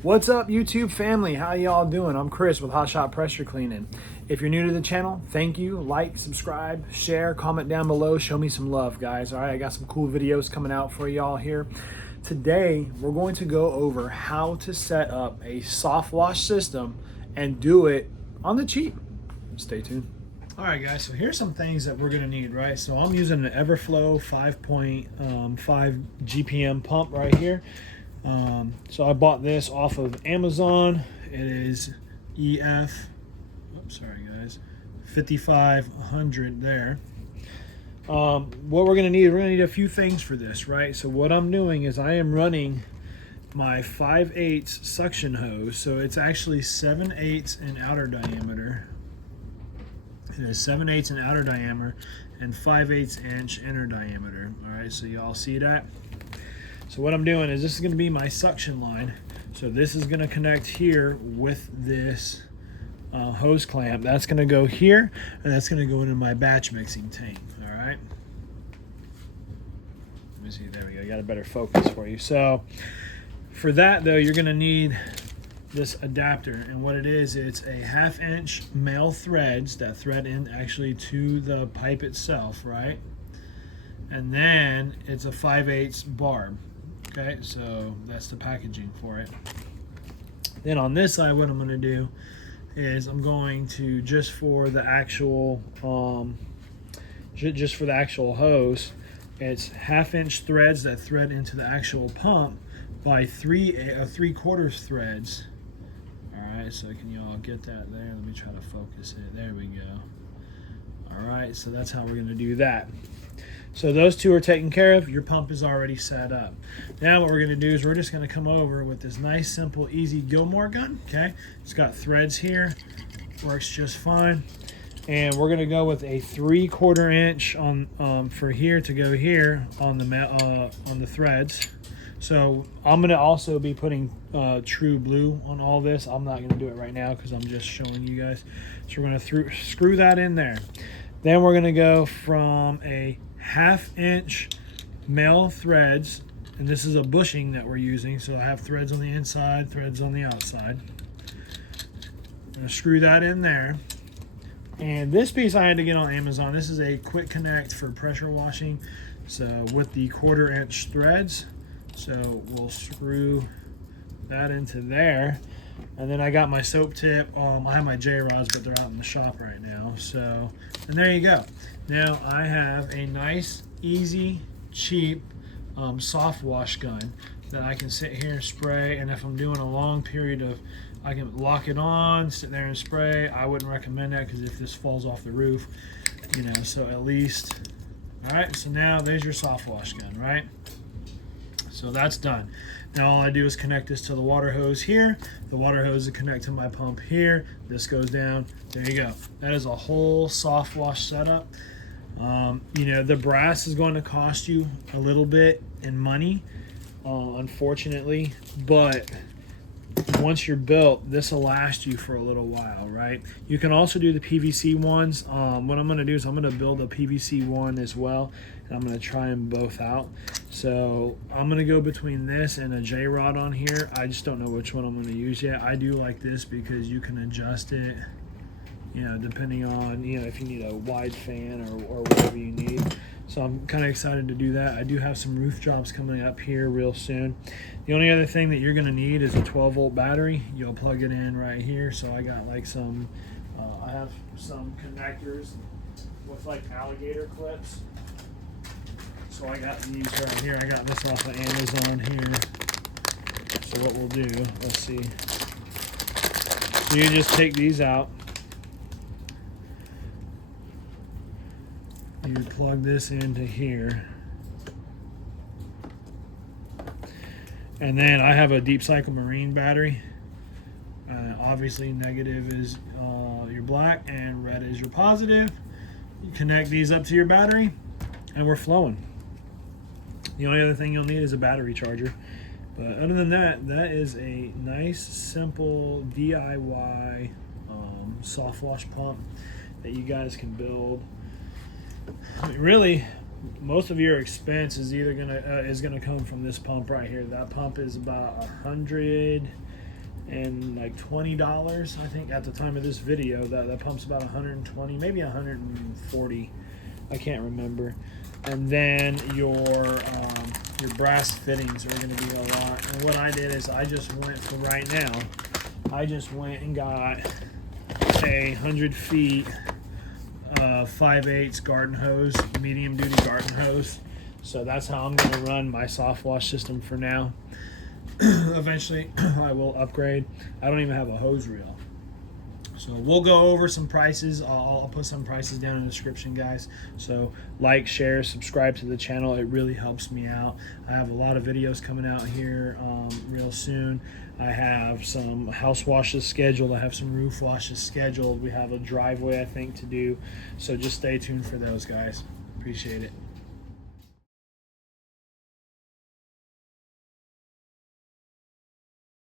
What's up, YouTube family? How y'all doing? I'm Chris with Hot Shot Pressure Cleaning. If you're new to the channel, thank you. Like, subscribe, share, comment down below. Show me some love, guys. All right, I got some cool videos coming out for y'all here. Today, we're going to go over how to set up a soft wash system and do it on the cheap. Stay tuned. All right, guys, so here's some things that we're gonna need, right? So I'm using an Everflow 5.5 GPM pump right here. So I bought this off of Amazon. It is EF, oops, sorry guys, 5500 there. What we're gonna need a few things for this, right? So what I'm doing is I am running my 5/8 suction hose. So it's actually 7/8 in outer diameter. It is 7/8 in outer diameter and 5/8 inch inner diameter. All right, so y'all see that? So what I'm doing is this is going to be my suction line. So this is going to connect here with this hose clamp. That's going to go here, and that's going to go into my batch mixing tank. All right. Let me see. There we go. Got a better focus for you. So for that though, you're going to need this adapter, and what it is, it's a 1/2 inch male threads that thread in actually to the pipe itself, right? And then it's a 5/8 barb. Okay, so that's the packaging for it. Then on this side, what I'm going to do is I'm going to just for the actual hose, it's 1/2 inch threads that thread into the actual pump by 3/4 threads. All right, so can you all get that there? Let me try to focus it. There we go. All right, so that's how we're going to do that. So those two are taken care of. Your pump is already set up. Now what we're going to do is we're just going to come over with this nice, simple, easy Gilmore gun. Okay, it's got threads here, works just fine. And we're going to go with a 3/4 inch on for here to go here on the threads. So I'm going to also be putting True Blue on all this. I'm not going to do it right now because I'm just showing you guys. So we're going to screw that in there. Then we're going to go from a 1/2 inch male threads, and this is a bushing that we're using, so I have threads on the inside, threads on the outside. I'm going to screw that in there. And this piece I had to get on Amazon. This is a quick connect for pressure washing, so with the 1/4 inch threads. So we'll screw that into there. And then I got my soap tip. I have my J-rods, but they're out in the shop right now. So, and there you go. Now I have a nice, easy, cheap soft wash gun that I can sit here and spray. And if I'm doing a long period of, I can lock it on, sit there and spray. I wouldn't recommend that because if this falls off the roof, you know, so at least. All right, so now there's your soft wash gun, right? So that's done. Now all I do is connect this to the water hose here. The water hose will connect to my pump here. This goes down. There you go. That is a whole soft wash setup. You know, the brass is going to cost you a little bit in money, unfortunately, but once you're built, this will last you for a little while, right? You can also do the PVC ones. What I'm going to do is I'm going to build a PVC one as well, and I'm going to try them both out. So I'm going to go between this and a J-rod on here. I just don't know which one I'm going to use yet. I do like this because you can adjust it, you know, depending on, you know, if you need a wide fan or whatever you need. So I'm kind of excited to do that. I do have some roof jobs coming up here real soon. The only other thing that you're going to need is a 12-volt battery. You'll plug it in right here. So I got like some, I have some connectors with like alligator clips. So I got these right here. I got this off of Amazon here. So what we'll do, let's see. So you just take these out. You plug this into here. And then I have a Deep Cycle Marine battery. Obviously negative is your black and red is your positive. You connect these up to your battery and we're flowing. The only other thing you'll need is a battery charger. But other than that, that is a nice, simple DIY soft wash pump that you guys can build. I mean, really, most of your expense is either gonna come from this pump right here. That pump is about like $20, I think, at the time of this video. That pump's about 120, maybe 140, I can't remember. And then your brass fittings are going to be a lot. And what I did is I just went for right now, I just went and got a 100 feet 5/8 garden hose, medium duty garden hose. So that's how I'm going to run my soft wash system for now. Eventually I will upgrade. I don't even have a hose reel. So we'll go over some prices. I'll put some prices down in the description, guys. So like, share, subscribe to the channel. It really helps me out. I have a lot of videos coming out here real soon. I have some house washes scheduled. I have some roof washes scheduled. We have a driveway, I think, to do. So just stay tuned for those, guys. Appreciate it.